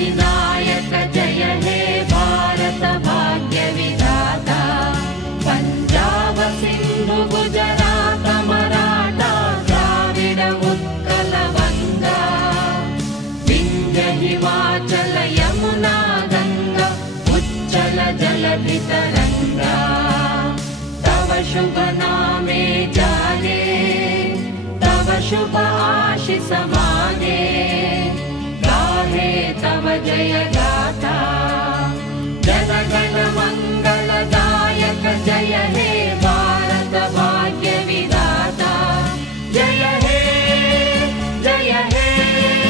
अधिनायक जय हे भारत भाग्य विधाता पंजाब सिंधु गुजरात मराठा द्राविड उत्कल बंगा विंध्य हिमाचल यमुना गंगा उच्चल जलधि तरंगा तव शुभ नामे जागे तव शुभ आशीष मागे गाहे तव जय गाथा जन गण मंगलदायक जय हे भारत भाग्य विधाता जय हे जय हे।